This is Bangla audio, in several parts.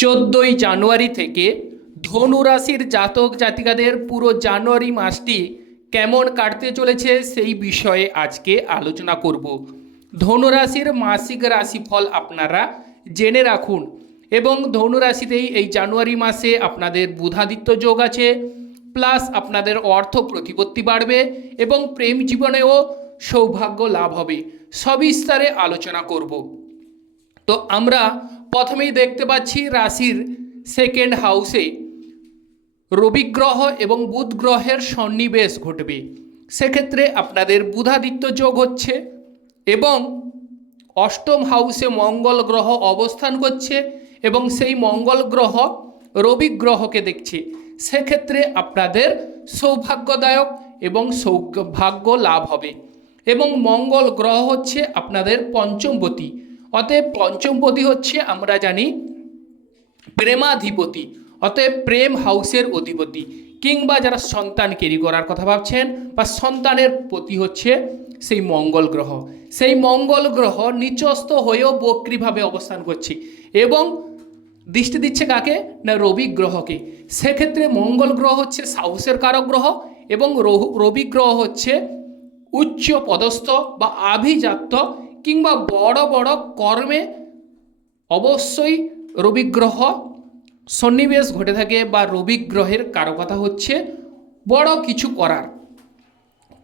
14ই জানুয়ারি থেকে ধনু রাশির জাতক জাতিকাদের পুরো জানুয়ারি মাসটি কেমন কাটতে চলেছে সেই বিষয়ে আজকে আলোচনা করব। ধনু রাশির মাসিক রাশিফল আপনারা জেনে রাখুন এবং ধনু রাশিতেই এই জানুয়ারি মাসে আপনাদের বুধাদিত্য যোগ আছে, প্লাস আপনাদের অর্থ প্রতিপত্তি বাড়বে এবং প্রেম জীবনেও সৌভাগ্য লাভ হবে। সবিস্তারে আলোচনা করব। তো আমরা প্রথমেই দেখতে পাচ্ছি রাশির সেকেন্ড হাউসে রবি গ্রহ এবং বুধ গ্রহের সন্নিবেশ ঘটবে। সেক্ষেত্রে আপনাদের বুধাদিত্য যোগ হচ্ছে এবং অষ্টম হাউসে মঙ্গল গ্রহ অবস্থান করছে এবং সেই মঙ্গল গ্রহ রবি গ্রহকে দেখছে। সেক্ষেত্রে আপনাদের সৌভাগ্যদায়ক এবং সৌভাগ্য লাভ হবে। এবং মঙ্গল গ্রহ হচ্ছে আপনাদের পঞ্চমপতি, অতএব পঞ্চমপতি হচ্ছে আমরা জানি প্রেমাধিপতি, অতএব প্রেম হাউসের অধিপতি, কিংবা যারা সন্তান ক্যারি করার কথা ভাবছেন বা সন্তানের প্রতি হচ্ছে সেই মঙ্গল গ্রহ। সেই মঙ্গল গ্রহ নিচস্থ হয়েও বক্রীভাবে অবস্থান করছে এবং দৃষ্টি দিচ্ছে কাকে না রবি গ্রহকে। সেক্ষেত্রে মঙ্গল গ্রহ হচ্ছে সাহসের কারক গ্রহ এবং রবি গ্রহ হচ্ছে উচ্চ পদস্থ বা আভিজাত্য কিংবা বড় বড় কর্মে অবশ্যই রবি গ্রহ সন্নিবেশ ঘটে থাকে বা রবি গ্রহের কারকতা হচ্ছে বড় কিছু করার,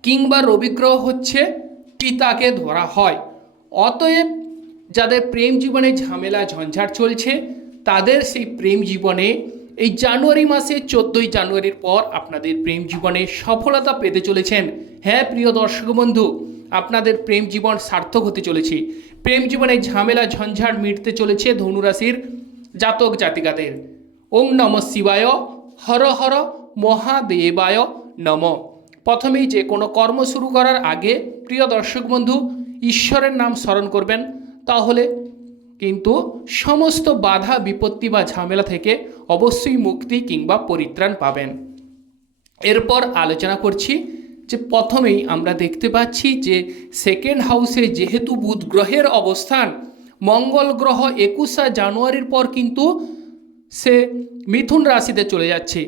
কিংবা রবি গ্রহ হচ্ছে পিতাকে ধরা হয়। অতএব যাদের প্রেম জীবনে ঝামেলা ঝঞ্ঝাট চলছে তাদের সেই প্রেম জীবনে এই জানুয়ারি মাসে 14ই জানুয়ারির পর আপনাদের প্রেম জীবনে সফলতা পেতে চলেছেন। হ্যাঁ প্রিয় দর্শক বন্ধু, আপনাদের প্রেম জীবন সার্থক হতে চলেছে। প্রেম জীবনে ঝামেলা ঝঞ্ঝাট মিটতে চলেছে ধনুরাশির জাতক জাতিকাদের। ওম নমঃ শিবায়, হর হর মহাদেবায় নম। প্রথমেই যে কোনো কর্ম শুরু করার আগে প্রিয় দর্শক বন্ধু ঈশ্বরের নাম স্মরণ করবেন, তাহলে কিন্তু সমস্ত বাধা বিপত্তি বা ঝামেলা থেকে অবশ্যই মুক্তি কিংবা পরিত্রাণ পাবেন। এরপর আলোচনা করছি যে প্রথমেই আমরা দেখতে পাচ্ছি যে সেকেন্ড হাউসে যেহেতু বুধ গ্রহের অবস্থান, মঙ্গল গ্রহ 21শে জানুয়ারির পর কিন্তু সে মিথুন রাশিতে চলে যাচ্ছে।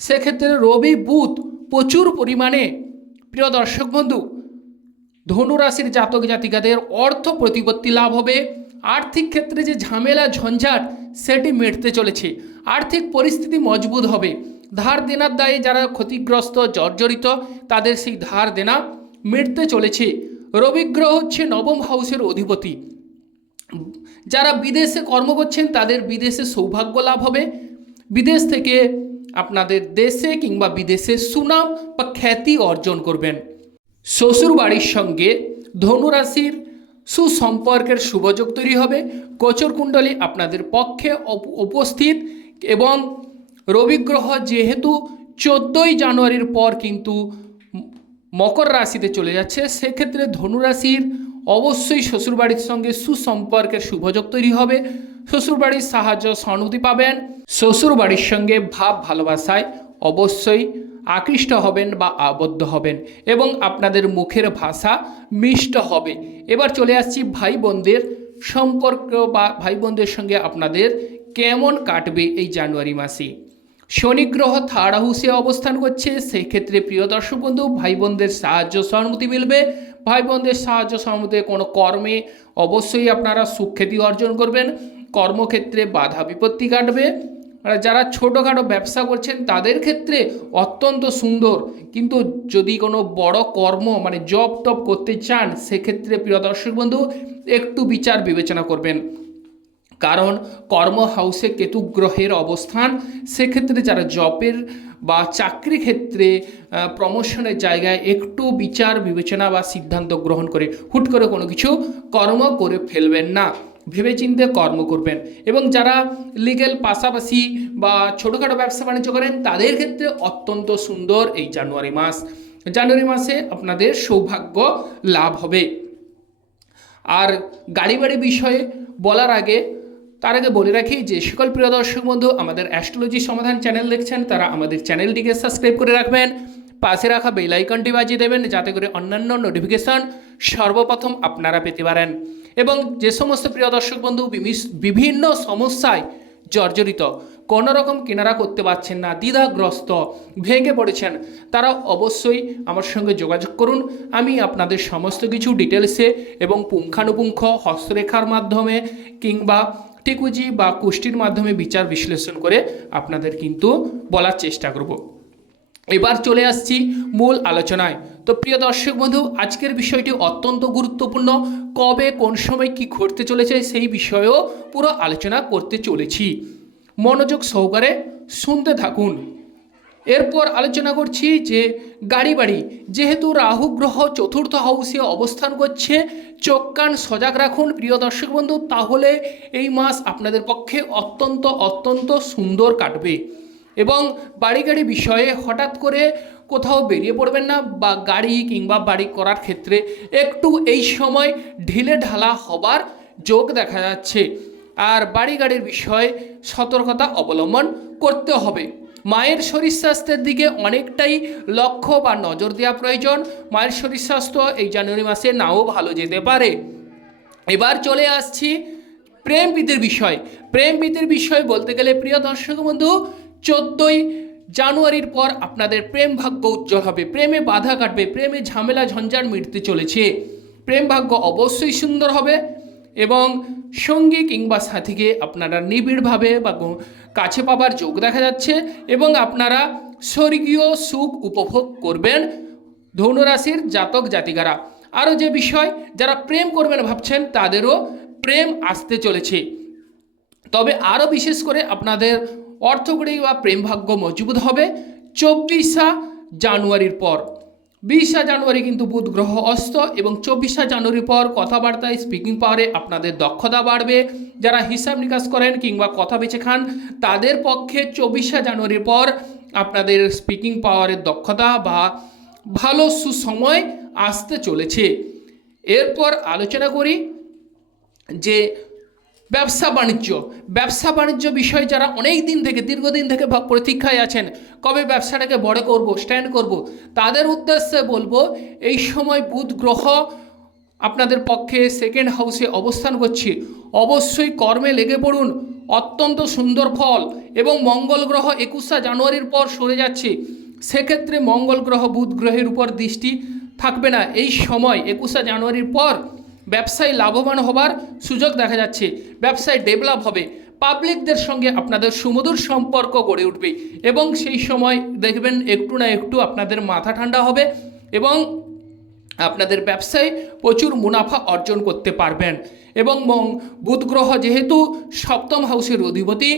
সেক্ষেত্রে রবি বুধ প্রচুর পরিমাণে প্রিয় দর্শক বন্ধু ধনু রাশির জাতক জাতিকাদের অর্থ প্রতিপত্তি লাভ হবে। আর্থিক ক্ষেত্রে যে ঝামেলা ঝঞ্ঝাট সেটি মিটতে চলেছে, আর্থিক পরিস্থিতি মজবুত হবে। ধার দেনার দায়ে যারা ক্ষতিগ্রস্ত জর্জরিত তাদের সেই ধার দেনা মিটতে চলেছে। রবি গ্রহ হচ্ছে নবম হাউসের অধিপতি। যারা বিদেশে কর্ম করছেন তাদের বিদেশে সৌভাগ্য লাভ হবে। বিদেশ থেকে আপনাদের দেশে কিংবা বিদেশে সুনাম বা খ্যাতি অর্জন করবেন। শ্বশুর বাড়ির সঙ্গে ধনুরাশির সুসম্পর্কের শুভযোগ তৈরি হবে। গোচর কুণ্ডলী আপনাদের পক্ষে উপস্থিত এবং রবি গ্রহ যেহেতু 14ই জানুয়ারির পর কিন্তু মকর রাশিতে চলে যাচ্ছে, সেক্ষেত্রে ধনুরাশির অবশ্যই শ্বশুরবাড়ির সঙ্গে সুসম্পর্কের শুভযোগ তৈরি হবে। শ্বশুরবাড়ির সাহায্য সহানুভূতি পাবেন। শ্বশুরবাড়ির সঙ্গে ভাব ভালোবাসায় অবশ্যই আকৃষ্ট হবেন বা আবদ্ধ হবেন এবং আপনাদের মুখের ভাষা মিষ্ট হবে। এবার চলে আসছি ভাই বোনদের সম্পর্ক বা ভাই বোনদের সঙ্গে আপনাদের কেমন কাটবে এই জানুয়ারি মাসে। শনি গ্রহ থার্ড হাউসে অবস্থান করছে। সেক্ষেত্রে প্রিয় দর্শক বন্ধু ভাই বোনদের সাহায্য সহানুভূতি মিলবে। ভাই বোনদের সাহায্য সহানুভূতি কোনো কর্মে অবশ্যই আপনারা সুখ্যাতি অর্জন করবেন। কর্মক্ষেত্রে বাধা বিপত্তি কাটবে। যারা ছোটোখাটো ব্যবসা করছেন তাদের ক্ষেত্রে অত্যন্ত সুন্দর, কিন্তু যদি কোনো বড় কর্ম মানে জব টব করতে চান সেক্ষেত্রে প্রিয় দর্শক বন্ধু একটু বিচার বিবেচনা করবেন, কারণ কর্ম হাউসে কেতু গ্রহের অবস্থান। সেক্ষেত্রে যারা জবের বা চাকরি ক্ষেত্রে প্রমোশনের জায়গায় একটু বিচার বিবেচনা বা সিদ্ধান্ত গ্রহণ করে হুট করে কোনো কিছু কর্ম করে ফেলবেন না, ভেবেচিন্তে কর্ম করবেন। এবং যারা লিগ্যাল পাশাপাশি বা ছোটোখাটো ব্যবসা বাণিজ্য করেন তাদের ক্ষেত্রে অত্যন্ত সুন্দর এই জানুয়ারি মাস। জানুয়ারি মাসে আপনাদের সৌভাগ্য লাভ হবে। আর গাড়ি বাড়ি বিষয়ে বলার আগে তার আগে বলে রাখি যে সকল প্রিয় দর্শক বন্ধু আমাদের অ্যাস্ট্রোলজি সমাধান চ্যানেল দেখছেন তারা আমাদের চ্যানেলটিকে সাবস্ক্রাইব করে রাখবেন, পাশে রাখা বেল আইকনটি বাজিয়ে দেবেন যাতে করে অন্যান্য নোটিফিকেশন সর্বপ্রথম আপনারা পেতে পারেন। এবং যে সমস্ত প্রিয় দর্শক বন্ধু বিভিন্ন সমস্যায় জর্জরিত, কোনো রকম কেনারা করতে পারছেন না, দ্বিধাগ্রস্ত, ভেঙে পড়েছেন, তারা অবশ্যই আমার সঙ্গে যোগাযোগ করুন। আমি আপনাদের সমস্ত কিছু ডিটেলসে এবং পুঙ্খানুপুঙ্খ হস্তরেখার মাধ্যমে কিংবা টিকুজি বা কুষ্টির মাধ্যমে বিচার বিশ্লেষণ করে আপনাদের কিন্তু বলার চেষ্টা করব। এবার চলে আসছি মূল আলোচনায়। তো প্রিয় দর্শক বন্ধু, আজকের বিষয়টি অত্যন্ত গুরুত্বপূর্ণ। কবে কোন সময় কি ঘটতে চলেছে সেই বিষয়েও পুরো আলোচনা করতে চলেছি। মনোযোগ সহকারে শুনতে থাকুন। এরপর আলোচনা করছি যে গাড়ি বাড়ি, যেহেতু রাহু গ্রহ চতুর্থ হাউসে অবস্থান করছে, চোখ কান সজাগ রাখুন প্রিয় দর্শক বন্ধু, তাহলে এই মাস আপনাদের পক্ষে অত্যন্ত অত্যন্ত সুন্দর কাটবে। এবং বাড়ি গাড়ি বিষয়ে হঠাৎ করে কোথাও বেরিয়ে পড়বেন না, বা গাড়ি কিংবা বাড়ি করার ক্ষেত্রে একটু এই সময় ঢিলে ঢালা হবার যোগ দেখা যাচ্ছে। আর বাড়ি গাড়ির বিষয়ে সতর্কতা অবলম্বন করতে হবে। মায়ের শরীর স্বাস্থ্যের দিকে অনেকটাই লক্ষ্য বা নজর দেওয়া প্রয়োজন। মায়ের শরীর স্বাস্থ্য এই জানুয়ারি মাসে নাও ভালো যেতে পারে। এবার চলে আসছি প্রেম প্রীতির বিষয়। প্রেম প্রীতির বিষয় বলতে গেলে প্রিয় দর্শক বন্ধু, 14ই জানুয়ারির পর আপনাদের প্রেম ভাগ্য উজ্জ্বল হবে, প্রেমে বাধা কাটবে, প্রেমে ঝামেলা ঝঞ্ঝাট মিটতে চলেছে, প্রেম ভাগ্য অবশ্যই সুন্দর হবে। এবং সঙ্গী কিংবা সাথীকে আপনারা নিবিড়ভাবে বা কাছে পাবার যোগ দেখা যাচ্ছে, এবং আপনারা স্বর্গীয় সুখ উপভোগ করবেন ধনুরাশির জাতক জাতিকারা। আরও যে বিষয়, যারা প্রেম করবেন ভাবছেন তাদেরও প্রেম আসতে চলেছে। তবে আরও বিশেষ করে আপনাদের অর্থকরী বা প্রেম ভাগ্য মজবুত হবে 24শে জানুয়ারির পর। 20শে জানুয়ারি কিন্তু বুধ গ্রহ অস্ত, এবং 24শে জানুয়ারির পর কথাবার্তায় স্পিকিং পাওয়ারে আপনাদের দক্ষতা বাড়বে। যারা হিসাব নিকাশ করেন কিংবা কথা বেছে খান তাদের পক্ষে 24শে জানুয়ারির পর আপনাদের স্পিকিং পাওয়ারের দক্ষতা বা ভালো সুসময় আসতে চলেছে। এরপর আলোচনা করি যে ব্যবসা বাণিজ্য বিষয়ে যারা অনেক দিন থেকে দীর্ঘদিন থেকে প্রতীক্ষায় আছেন, কবে ব্যবসাটাকে বড় করব, স্ট্যান্ড করব, তাদের উদ্দেশ্যে বলবো এই সময় বুধ গ্রহ আপনাদের পক্ষে সেকেন্ড হাউসে অবস্থান করছে, অবশ্যই কর্মে লেগে পড়ুন, অত্যন্ত সুন্দর ফল। এবং মঙ্গল গ্রহ 21শে জানুয়ারির পর সরে যাচ্ছে, সেক্ষেত্রে মঙ্গল গ্রহ বুধ গ্রহের উপর দৃষ্টি থাকবে না। এই সময় 21শে জানুয়ারির পর ব্যবসায় লাভবান হবার সুযোগ দেখা যাচ্ছে, ব্যবসায় ডেভেলপ হবে, পাবলিকদের সঙ্গে আপনাদের সুমধুর সম্পর্ক গড়ে উঠবে, এবং সেই সময় দেখবেন একটু না একটু আপনাদের মাথা ঠান্ডা হবে এবং আপনাদের ব্যবসায় প্রচুর মুনাফা অর্জন করতে পারবেন। এবং বুধ গ্রহ যেহেতু সপ্তম হাউসের অধিপতি,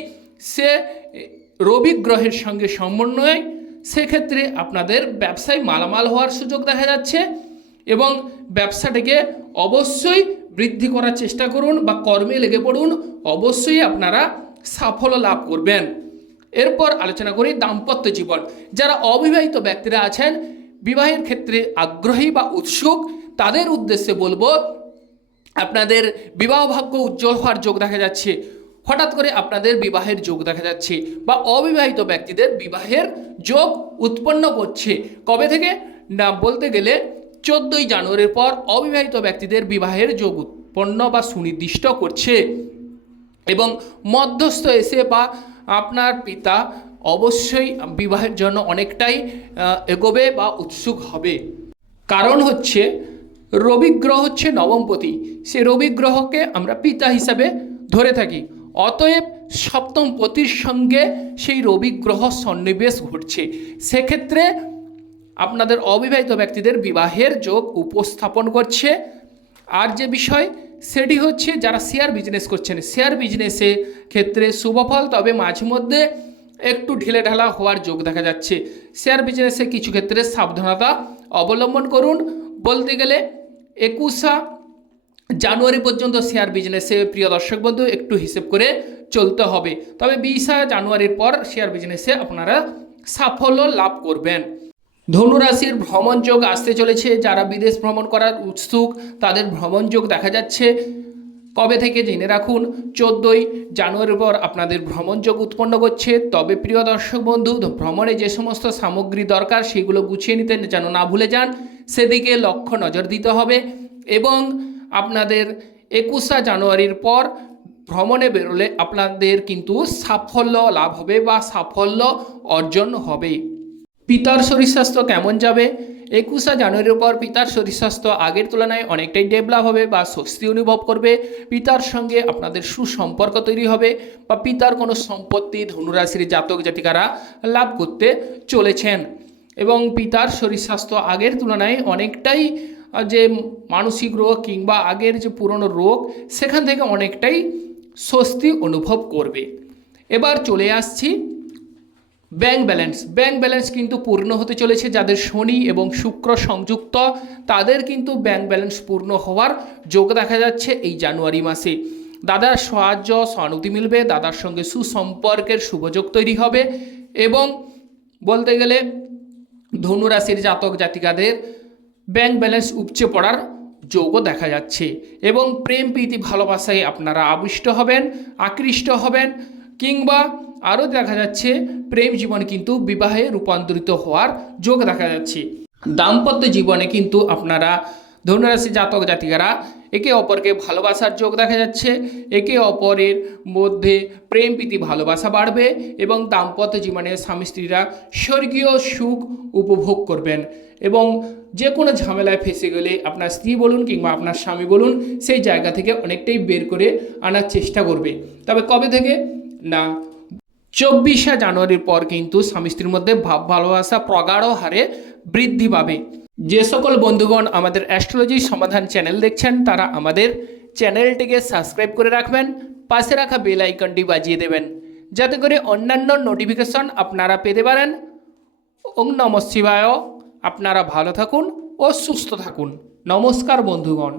সে রবি গ্রহের সঙ্গে সমন্বয়, সেক্ষেত্রে আপনাদের ব্যবসায় মালামাল হওয়ার সুযোগ দেখা যাচ্ছে। এবং ব্যবসাটাকে অবশ্যই বৃদ্ধি করার চেষ্টা করুন বা কর্মে লেগে পড়ুন, অবশ্যই আপনারা সাফল্য লাভ করবেন। এরপর আলোচনা করি দাম্পত্য জীবন। যারা অবিবাহিত ব্যক্তিরা আছেন, বিবাহের ক্ষেত্রে আগ্রহী বা উৎসুক, তাদের উদ্দেশ্যে বলবো আপনাদের বিবাহ ভাগ্য উজ্জ্বল হওয়ার যোগ দেখা যাচ্ছে। হঠাৎ করে আপনাদের বিবাহের যোগ দেখা যাচ্ছে, বা অবিবাহিত ব্যক্তিদের বিবাহের যোগ উৎপন্ন করছে। কবে থেকে না বলতে গেলে 14ই জানুয়ারির পর অবিবাহিত ব্যক্তিদের বিবাহের যোগ উৎপন্ন বা সুনির্দিষ্ট করছে। এবং মধ্যস্থ এসে বা আপনার পিতা অবশ্যই বিবাহের জন্য অনেকটাই এগোবে বা উৎসুক হবে। কারণ হচ্ছে রবি গ্রহ হচ্ছে নবমপতি, সে রবি গ্রহকে আমরা পিতা হিসাবে ধরে থাকি, অতএব সপ্তম পতির সঙ্গে সেই রবি গ্রহ সন্নিবেশ ঘটছে, সেক্ষেত্রে আপনাদের অবিবাহিত ব্যক্তিদের বিবাহের যোগ উপস্থাপন করছে। আর যে বিষয় সেটি হচ্ছে যারা শেয়ার বিজনেস করছেন, শেয়ার বিজনেসে ক্ষেত্রে শুভফল, তবে মাঝে মধ্যে একটু ঢিলে ঢালা হওয়ার যোগ দেখা যাচ্ছে। শেয়ার বিজনেসে কিছু ক্ষেত্রে সাবধানতা অবলম্বন করুন। বলতে গেলে 21শে জানুয়ারি পর্যন্ত শেয়ার বিজনেসে প্রিয় দর্শক বন্ধু একটু হিসেব করে চলতে হবে, তবে 20শে জানুয়ারির পর শেয়ার বিজনেসে আপনারা সাফল্য লাভ করবেন। ধনুরাশির ভ্রমণ যোগ আসতে চলেছে, যারা বিদেশ ভ্রমণ করার উৎসুক তাদের ভ্রমণ যোগ দেখা যাচ্ছে। কবে থেকে জেনে রাখুন, 14ই জানুয়ারির পর আপনাদের ভ্রমণ যোগ উৎপন্ন করছে। তবে প্রিয় দর্শক বন্ধু, ভ্রমণে যে সমস্ত সামগ্রী দরকার সেগুলো গুছিয়ে নিতে যেন না ভুলে যান, সেদিকে লক্ষ্য নজর দিতে হবে। এবং আপনাদের 21শে জানুয়ারির পর ভ্রমণে বেরোলে আপনাদের কিন্তু সাফল্য লাভ হবে বা সাফল্য অর্জন হবে। পিতার শরীর স্বাস্থ্য কেমন যাবে? 21শে জানুয়ারির পর পিতার শরীর স্বাস্থ্য আগের তুলনায় অনেকটাই ডেভেলপ হবে বা স্বস্তি অনুভব করবে। পিতার সঙ্গে আপনাদের সুসম্পর্ক তৈরি হবে বা পিতার কোনো সম্পত্তি ধনুরাশির জাতক জাতিকারা লাভ করতে চলেছেন। এবং পিতার শরীর স্বাস্থ্য আগের তুলনায় অনেকটাই যে মানসিক রোগ কিংবা আগের যে পুরনো রোগ সেখান থেকে অনেকটাই স্বস্তি অনুভব করবে। এবার চলে আসছি ব্যাংক ব্যালেন্স কিন্তু পূর্ণ হতে চলেছে। যাদের শনি এবং শুক্র সংযুক্ত তাদের কিন্তু ব্যাংক ব্যালেন্স পূর্ণ হওয়ার যোগ দেখা যাচ্ছে এই জানুয়ারি মাসে। দাদার সাহায্য সহানুভূতি মিলবে, দাদার সঙ্গে সুসম্পর্কের শুভযোগ তৈরি হবে এবং বলতে গেলে ধনুরাশির জাতক জাতিকাদের ব্যাংক ব্যালেন্স উপচে পড়ার যোগও দেখা যাচ্ছে এবং প্রেম প্রীতি ভালোবাসায় আপনারা আবিষ্ট হবেন, আকৃষ্ট হবেন কিংবা আরও দেখা যাচ্ছে প্রেম জীবন কিন্তু বিবাহে রূপান্তরিত হওয়ার যোগ দেখা যাচ্ছে। দাম্পত্য জীবনে কিন্তু আপনারা ধনুরাশি জাতক জাতিকারা একে অপরকে ভালোবাসার যোগ দেখা যাচ্ছে। একে অপরের মধ্যে প্রেম প্রীতি ভালোবাসা বাড়বে এবং দাম্পত্য জীবনে স্বামী স্ত্রীরা স্বর্গীয় সুখ উপভোগ করবেন এবং যে কোনো ঝামেলায় ফেসে গেলে আপনার স্ত্রী বলুন কিংবা আপনার স্বামী বলুন সেই জায়গা থেকে অনেকটাই বের করে আনার চেষ্টা করবে। তবে কবে থেকে না 24শে জানুয়ারির পর কিন্তু স্বামী স্ত্রীর মধ্যে ভাব ভালোবাসা প্রগাঢ় হারে বৃদ্ধি পাবে। যে সকল বন্ধুগণ আমাদের অ্যাস্ট্রোলজি সমাধান চ্যানেল দেখছেন তারা আমাদের চ্যানেলটিকে সাবস্ক্রাইব করে রাখবেন, পাশে রাখা বেল আইকনটি বাজিয়ে দেবেন যাতে করে অন্যান্য নোটিফিকেশন আপনারা পেতে পারেন। ওং নমঃ শিবায়। আপনারা ভালো থাকুন ও সুস্থ থাকুন। নমস্কার বন্ধুগণ।